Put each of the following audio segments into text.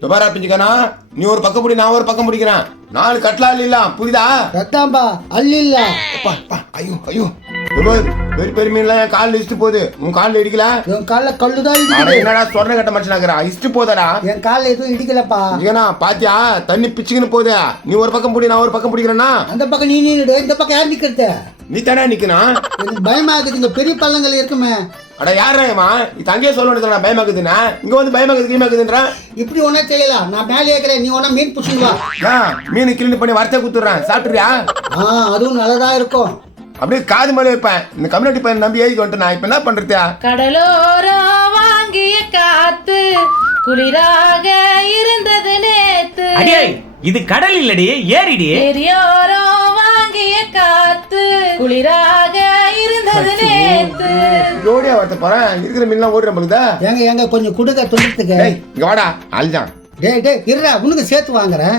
துபாரா பிஞ்சுக்கானா நீ ஒரு பக்கம் பிடி, நான் ஒரு பக்கம் பிடிக்கிறேன். 4 கட்லா இல்ல, புரியுதா? கட்டாம்பா அள்ளி இல்ல. ஐயோ ஐயோ பெரிய பெரிய மீன்லாம் என் காலில் இஷ்டு போகுது. உன் காலில் இடிக்கல? என் காலில் கல்லுதான் இடிக்குது. என்னடா சொன்ன கட்ட மனுஷனாக்குறா, இஷ்டு போதடா. என் காலில் எதுவும் இடிக்கலப்பா. பாத்தியா தண்ணி பிச்சுக்குன்னு போகுது. நீ ஒரு பக்கம் பிடி, நான் ஒரு பக்கம் பிடிக்கிறேன்னா அந்த பக்கம் நீ நின்னுடு, இந்த பக்கம் யார் நிக்கிறது? நீ தானே நிக்கணும். எனக்கு பயமாகுது, இங்க பெரிய பள்ளங்கள் இருக்குமே. அட யாரேமா இது அங்கேயே சொல்ல வேண்டியது பயமாக்குதுன்னா இங்க வந்து பயமாக்குது கீமாக்குதுன்ற. இப்படி ஒன்னா செய்யலாம். நான் மேலே ஏற்கிறேன், நீ ஒன்னா மீன் பிடிச்சிடுவா. மீன் கிளீன் பண்ணி வறுத்த குத்துறேன், சாப்பிட்டுறியா? அதுவும் நல்லதா இருக்கும். அப்படியே காது மேலே வைப்பேன். இந்த கம்யூனிட்டி பையன் நம்பி எழுதி வந்துட்டு நான் இப்ப என்ன பண்றதா? கடலோரம் வாங்கிய காத்து குளிராக இருந்தது நேத்து. அடியே இது கடல் இல்லடி, ஏரிடி. ஏரியோரம் வாங்கிய காத்து குளிராக இருந்தது நேத்து. ஜோடியா வரத்த போறேன், இருக்கிற மீன்லாம் ஓடுற போகுதா? எங்க கொஞ்சம் குடுக்க தொண்டுறதுக்கு. இங்க வாடா அல்ஜான். டேய் இருடா, உனக்கு சேர்த்து வாங்குறேன்.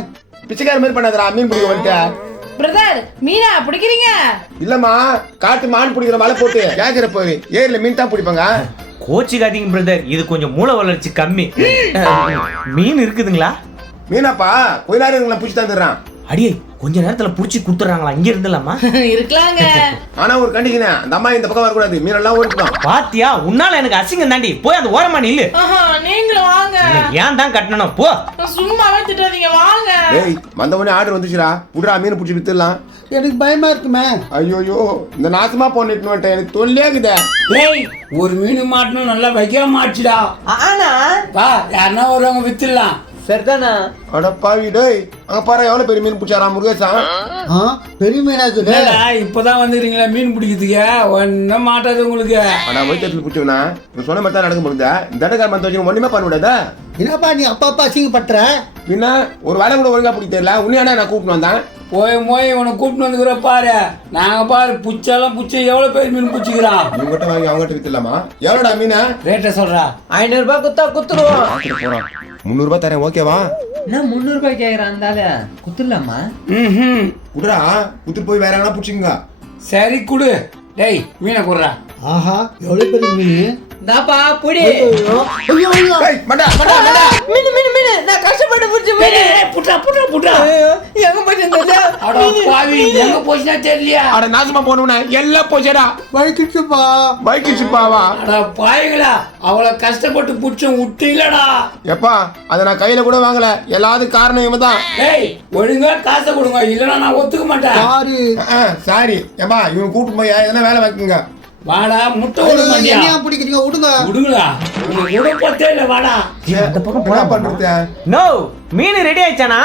பிச்சைக்கார மாதிரி பண்ணாதடா, மீன் பிடிக்க வந்துட்ட. பிரதர் மீனா பிடிக்கிறீங்க? இல்லம்மா, காட்டு மான் பிடிக்கிற மலை போட்டு கேக்குற போய் ஏரியில மீன் தான் பிடிப்பாங்க. கோச்சிக்காதீங்க பிரதர், இது கொஞ்சம் மூளை வளர்ச்சி கம்மி. மீன் இருக்குதுங்களா? மீனாப்பா கொஞ்ச நேரம் பிடிச்சி தந்துடுறான். அடியே கொஞ்ச நேரத்துல புடிச்சு குடுத்துறாங்களா? இங்க இருந்துலாமா? இருக்கலாங்க. ஆனா ஒரு கண்டிஷன், அந்த அம்மா இந்த பக்கம் வரக்கூடாது, மீனெல்லாம் ஓடிக்கலாம். பாத்தியா, உன்னால எனக்கு அசிங்கம் தாண்டி. போய் அந்த ஓரமா நில்லு. நீங்களும் வாங்க. ஏன் தான் கட்டணும் போ. சும்மாவே திட்டாதீங்க, வாங்க. டேய் வந்தவனே ஆர்டர் வந்துச்சுடா, புடுறா மீன் பிடிச்சி வித்துடலாம். எனக்கு பயமா இருக்குமே. ஐயோயோ இந்த நாசமா போனிட்டு வந்துட்டேன், எனக்கு தொல்லையாக்குதே. டேய் ஒரு மீன் மாட்டணும், நல்லா வைக்க மாட்டுடா. ஆனா பா யாருன்னா வருவாங்க, வித்துடலாம். சரிதானா? அட பாவி டேய், அங்க பாரு எவ்வளவு பெரிய மீன் பிடிச்சாரா முருகேசா. பெரிய மீனாக்குது. இப்பதான் வந்துக்கிறீங்களா மீன் பிடிக்கிறதுக்கு? ஒன்னும் மாட்டாது உங்களுக்கு. ஆனா வயிற்றுல பிடிச்சவனா நீ சொன்ன மாதிரி தான் நடக்க முடியுதா? தண்டக்கார மந்த வச்சு ஒண்ணுமே பண்ண விடாதா? என்னப்பா நீ அப்பா அசிங்கப்படுற? பின்ன ஒரு வேலை கூட ஒழுங்கா பிடிக்க தெரியல, உன்னையானா நான் கூப்பிட்டு வந்தேன். போய் உன்னை கூப்பிட்டு வந்துக்கிற பாரு. நாங்க பாரு புச்சாலும் புச்சை எவ்வளவு பேர் மீன் பிடிச்சிக்கிறான். இவங்கிட்ட வாங்கி அவங்ககிட்ட வித்துலாமா? எவ்வளோடா மீனா? ரேட்டை சொல்றா. 500 ரூபாய் குத்தா குத்துருவோம். போறான் 300 ரூபாய் தரேன், ஓகேவா? என்ன 300 ரூபாய் கேக்குறான்? குத்துடலாமா? குடுறா, குத்துட்டு போய் வேற எங்கன்னா பிடிச்சிங்க. சரி குடு. டேய் மீனை குடுறா. ஆஹா எவ்வளவு பெரிய மீன். தாப்பா புடி. நான் கஷ்டப்பட்டு பிடிச்ச புட்டா எங்க போச்சு? அட பாவி, எங்க போச்சுன்னா தெரியலையா? அட நாசமா போனவனே, எல்லாம் போச்சேடா. வலிக்குச்சுப்பா. பைக்கிச்சுப்பாவா? அட பாவிங்களா, அவ்வளவு கஷ்டப்பட்டு புடிச்சும் விட்டீங்களடா. எப்பா அதை நான் கையில கூட வாங்கல, எல்லாத்துக்கும் காரணம் இவன் தான். டேய் ஒழுங்கா காசை கொடுங்க, இல்லைன்னா நான் ஒத்துக்க மாட்டேன். சாரி. சாரி ஏப்பா, இவன் கூப்பிட்டு போய் எதனா வேலை வைக்குங்க. வாடா முட்டை விடுங்க. என்ன பிடிக்கிறீங்க? விடுங்க விடுங்களா, உனக்கு விட போத்தே இல்ல. வாடா அந்த பக்கம் என்ன பண்றது? நோ மீன் ரெடி ஆயிடுச்சானா?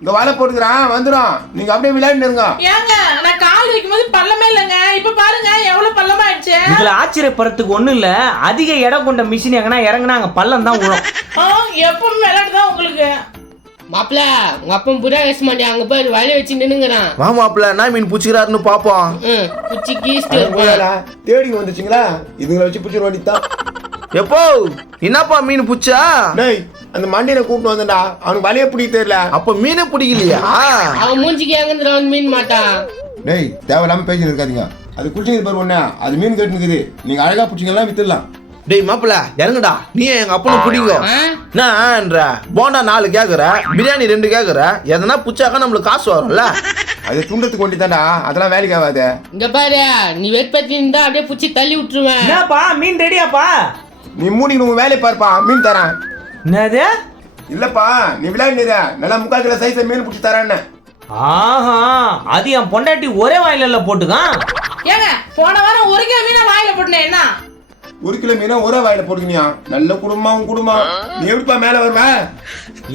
இங்க வலை போட்டுக்கிறான், வந்துடும். நீங்க அப்படியே விளையாண்டு இருங்க. ஏங்க நான் கால் வைக்கும் போது பள்ளமே இல்லைங்க, இப்ப பாருங்க எவ்வளவு பள்ளமாயிடுச்சு. இதுல ஆச்சரியப்படுறதுக்கு ஒண்ணும் இல்ல. அதிக எடை கொண்ட மிஷின் எங்கன்னா இறங்குனா அங்க பள்ளம் தான் விழும். எப்பவும் விளையாடுதான் உங்களுக்கு. மாப்பிள்ள உங்க அப்பன் புறா வேச மாட்டியா, அங்க போய் வலைய வச்சு நின்னுங்கிறான். வா மாப்பிள்ள, நான் மீன் பிடிச்சிக்கிறாருன்னு பாப்போம். குச்சி கீஸ்ட் தேடி வந்துச்சுங்களா, இதுங்களை வச்சு பிடிச்சிட வேண்டியதுதான். எப்போ என்னப்பா மீன் பிடிச்சா? டேய் அந்த மண்டியில கூப்பிட்டு வந்தா, அவனுக்கு வலைய பிடிக்க தெரியல. அப்ப மீனே பிடிக்கலையா? அவன் மூஞ்சிக்கு எங்க மீன் மாட்டான். டேய் தேவையில்லாம பேசி இருக்காதீங்க. அது குடிச்சிங்க பாரு ஒண்ணு, அது மீன் கட்டுனுக்குது. நீங்க அழகா பிடிச்சிங்கலாம் வித்துடலாம். டேய் மாப்பிள்ள இறங்குடா, நீ எங்க அப்பனை பிடிங்க. என்னன்ற போண்டா 4 கேக்குற, பிரியாணி 2 கேக்குற, எதனா புச்சாக்கா நம்மளுக்கு காசு வரும்ல. அது துண்டத்துக்கு கொண்டு தாண்டா, அதெல்லாம் வேலைக்கு ஆகாது. இங்க பாரு, நீ வெட்பத்தி இருந்தா அப்படியே புச்சி தள்ளி விட்டுருவேன். என்னப்பா மீன் ரெடியாப்பா? நீ மூடிக்கு உங்க வேலையை பார்ப்பா, மீன் தரேன். என்னது? இல்லப்பா நீ விளையாடுற, நல்லா 3/4 கிலோ சைஸ் மீன் பிடிச்சி தரேன்னு. ஆஹா, அது என் பொண்டாட்டி ஒரே வாயில போட்டுக்கான். ஏங்க போன வாரம் 1 கிலோ மீனை வாயில போட்டேன், என்ன 1 கிலோ மீனா ஒரே வாயில போட்டுக்கினியா? நல்ல குடும்பம் உன் குடும்பம். நீ எப்படிப்பா மேல வருவ?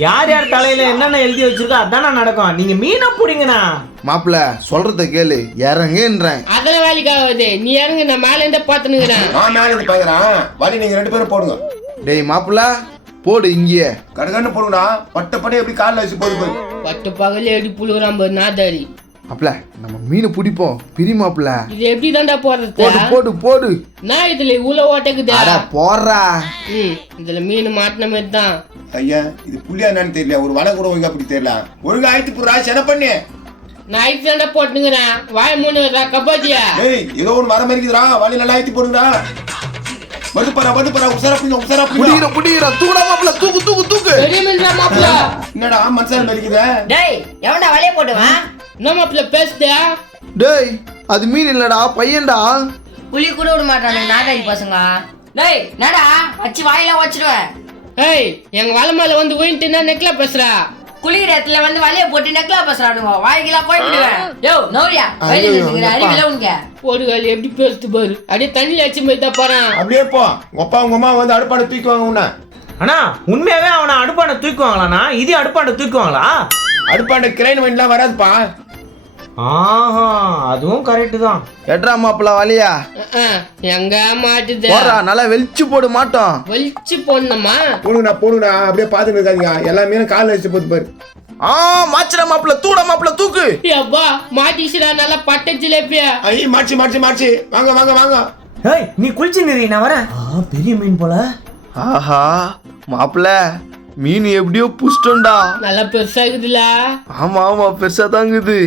யார் யார் தலையில என்னென்ன எழுதி வச்சிருக்கோ அதானே நடக்கும். நீங்க மீனை பிடிங்கண்ணா. மாப்பிள்ள சொல்றத கேளு, இறங்குன்றேன். அதெல்லாம் வேலைக்கு ஆகாது. நீ இறங்கு, நான் மேல இருந்தே பாத்துனுங்கிறேன். நான் மேல இருந்து பாக்குறேன், வலி நீங்க 2 பேரும் போடுங்க. டேய் மாப்பிள்ள போடு இங்கேயே. கடகன்னு போடுங்கடா, பட்டப்படி எப்படி காலில் வச்சு போடு போய். பட்டு பகல எப்படி புழுகுறான் பாரு நாதாரி. மாப்பிள்ள நம்ம மீன் பிடிப்போம், பிரி மாப்பிள்ள. இது எப்படி தாண்டா போறது? போடு போடு போடு. நான் இதுல இவ்வளவு ஓட்டக்குதா? அட போடுறா. இதுல மீன் மாட்டின மாதிரி தான். ஐயா இது புள்ளியா என்னன்னு தெரியல, ஒரு வலை கூட ஒழுங்கா அப்படி தெரியல. ஒழுங்கா ஆயிட்டு புறா சென பண்ணு. நான் ஆயிட்டு தாண்டா போட்டுங்கிறேன். வாய் மூணு கப்பாத்தியா? ஏய் ஏதோ ஒன்று வர மாதிரி இருக்குதுடா, வலி நல்லா ஆயிட்டு போடுங்கடா. வந்து பாரு உசாரா புடிங்க புடிக்கிற தூக்குடா மாப்பிள்ள தூக்கு பெரிய மீன்டா மாப்பிள்ள. என்னடா மனுஷன் மறிக்குதே டேய் எவன்டா வலைய போடுவான்? என்ன மாப்பிள்ள பேசுறியா? டேய் அது மீன் இல்லடா பையன்டா. புலி கூட விட மாட்டானுங்க நாட்டாளி பசங்க. டேய் நடா வச்சு வாயில வச்சிடுவேன். ஏய் எங்க வலை மேல வந்து போயிட்டுனா நெக்ல பேசுறா. குளிக்கிற இடத்துல வந்து வலைய போட்டு நெக்லா பேசுறானுங்க. வாய்க்கெல்லாம் போய் விடுவேன். யோ நோரியா வலையில நிக்கிற அறிவில உனக்கு. போடுகால் எப்படி பேசுது பாரு. அப்படியே தண்ணியில வச்சு போய் தான் போறான். அப்படியே போ உங்க அப்பா உங்க அம்மா வந்து அடுப்பான தூக்குவாங்க உன்னை. அண்ணா உண்மையாவே அவனை அடுப்பாண்ட தூக்குவாங்களாண்ணா? இது அடுப்பாண்ட தூக்குவாங்களா? அடுப்பாண்ட கிரைன் வண்டிலாம் வராதுப்பா. ஆஹா அதுவும் கரெக்ட் தான். எட்ரா மாப்பிள்ள வலியா எங்க மாட்டுது. போடுறா நல்லா வெளிச்சு போடு மாட்டோம். வலிச்சு போடணுமா? போடுங்கடா அப்படியே பாத்துட்டு இருக்காதீங்க. எல்லா மீனும் காலில் வச்சு போட்டு பாரு. மாச்சுடா மாப்பிள்ள தூக்கு. அப்பா மாட்டிச்சுடா நல்லா பட்ட ஜிலேபியா. ஐய் மாச்சி வாங்க. ஏய் நீ குளிச்சு நிறி நான் வரேன். பெரிய மீன் போல. ஆஹா மாப்பிள்ள மீன் எப்படியோ புஷ்டோண்டா. நல்லா பெருசா இருக்குதுல. ஆமா பெருசா தாங்குது.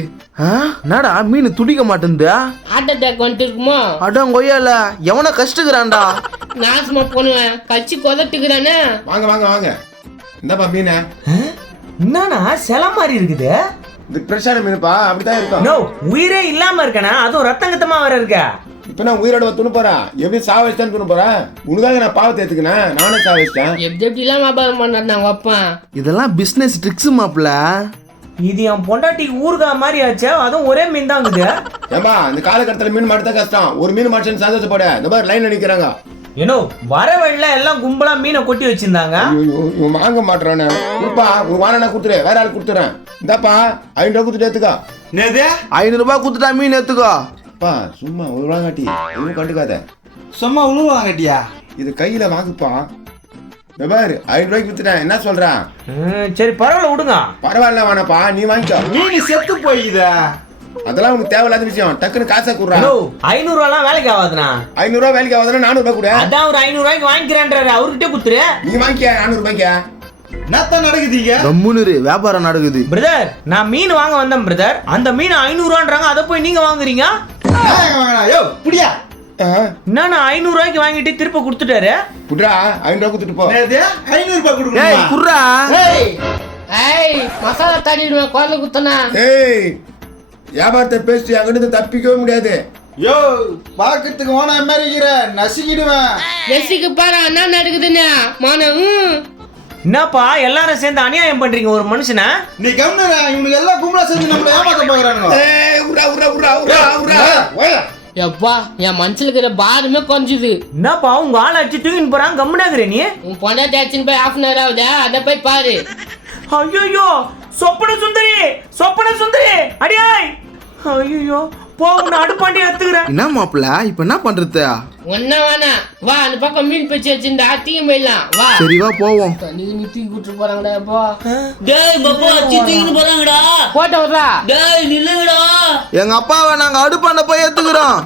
என்னடா மீன் துடிக்க மாட்டேன்டா. ஹார்ட் அட்டாக் வந்துட்டு இருக்குமோ? அடம் கொய்யால எவனா கஷ்டக்குறான்டா. நாசமா போனுவேன் கச்சி கொதட்டுக்குறானே. வாங்க இந்தப்பா மீனை. என்னண்ணா சில மாதிரி இருக்குது. இது பிரஷான மீனுப்பா அப்படித்தான் இருக்கும். நோ உயிரே இல்லாம இருக்கனா? அதுவும் ரத்தங்கத்தமா வர இருக்க. இப்ப நான் உயிரோட துணு போறேன். எப்படி சாவச்சிட்டான்னு துணு போறேன். உனக்காக நான் பாவத்தை ஏத்துக்கினேன். நானே சாவச்சிட்டேன். எப்படிலாம் வியாபாரம் பண்ணாங்க அப்பா. இதெல்லாம் பிசினஸ் ட்ரிக்ஸ் மாப்பிள்ள. இது என் பொண்டாட்டிக்கு ஊறுகா மாதிரி ஆச்சு. அதுவும் ஒரே மீன் தான் இருக்குது. ஏமா இந்த காலகட்டத்தில் மீன் மாட்டதான் கஷ்டம். ஒரு மீன் மாட்டுன்னு சந்தோஷப்பட இந்த மாதிரி லைன் நிக்கிறாங்க. ஏனோ வர வழியில எல்லாம் கும்பலா மீனை கொட்டி வச்சிருந்தாங்க. இவன் வாங்க மாட்டானே. கொடுப்பா உன் வாரம் நான் கொடுத்துறேன். வேற ஆள் கொடுத்துறேன். இந்தாப்பா 500 ரூபா கொடுத்துட்டு ஏத்துக்கா. 500 ரூபாய் கொடுத்துட்டா மீன் எடுத்துக்கோ. பா சும்மா ஒரு வாங்காட்டி எதுவும் கண்டுக்காத. சும்மா உழுவாங்கட்டியா? இது கையில வாங்குப்பா. இந்த பாரு 500 ரூபாய்க்கு வித்துட்டேன். என்ன சொல்றான்? சரி பரவாயில்ல விடுங்க. பரவாயில்ல வேணாப்பா நீ வாங்கிக்கோ. மீன் செத்து போயித. அதெல்லாம் உனக்கு தேவையில்லாத விஷயம். டக்குன்னு காசை கொடுறா. 500 ரூபாய்லாம் வேலைக்கு ஆகாதுண்ணா. 500 ரூபா வேலைக்கு ஆகுதுன்னா 400 ரூபாய் கூட. அதான் ஒரு 500 ரூபாய்க்கு வாங்கிக்கிறேன்றாரு. அவர்கிட்ட குத்துரு. நீ வாங்கிக்க 400 ரூபாய்க்கு. என்னத்தான் நடக்குதுங்க? கம்முனு வியாபாரம் நடக்குது. பிரதர் நான் மீன் வாங்க வந்தேன் பிரதர். அந்த மீன் 500 ரூபான்றாங்க. அதை போய் நீங்க வாங்குறீங்க. யோ புடியா. என்னண்ணா 500 ரூபாய்க்கு வாங்கிட்டு திருப்ப கொடுத்துட்டாரு. குடுறா 500 ரூபாய் கொடுத்துட்டு போ. 500 ரூபாய் ஏய் கொடுக்கணும். குர்ரா. ஏய் மசாலா தட்டிடுவேன் குழந்தை குத்தனா. ஏய் வியாபாரத்தை பேசி அங்கிட்டு தப்பிக்கவே முடியாது. யோ பாக்கிறதுக்கு ஓனா மாதிரி இருக்கிற நசுக்கிடுவேன். வெசிக்கு பாரு என்ன நடக்குதுன்னு மானம். என்னப்பா எல்லாரும் சேர்ந்து அநியாயம் பண்றீங்க ஒரு மனுஷனை. நீ கம்னுடா. இவனுக்கு எல்லாம் கும்பலா சேர்ந்து நம்மள ஏமாத்த பாக்குறானுங்க. ஏய் உரா. எப்பா என் மனசுல இருக்கிற பாரமே குறைஞ்சுது. என்னப்பா உங்க ஆளை அடிச்சு தூக்கின்னு போறாங்க கம்முனாக்குற நீ. உன் பொண்டாட்டி ஆச்சுன்னு போய் 1/2 hour ஆகுதா? அதை போய் பாரு. ஐயோ சொப்பன சுந்தரி அடியாய். ஐயோ போ உன்னை அடுப்பாண்டி எடுத்துக்கிறேன். என்ன மாப்பிள்ள இப்ப என்ன பண்றது? ஒன்னா வேணா வா அந்த பக்கம் மீன் பிடிச்சி வச்சிருந்தா தீயும் போயிடலாம் வா. சரி வா போவோம். தண்ணி தூக்கி கூட்டு போறாங்கடா அப்பா. டேய் பாப்பா தூக்கிட்டு போறாங்கடா. போட்ட விடுறா. டேய் நில்லுங்கடா. எங்க அப்பாவை நாங்க அடுப்பாண்ட போய் எடுத்துக்கிறோம்.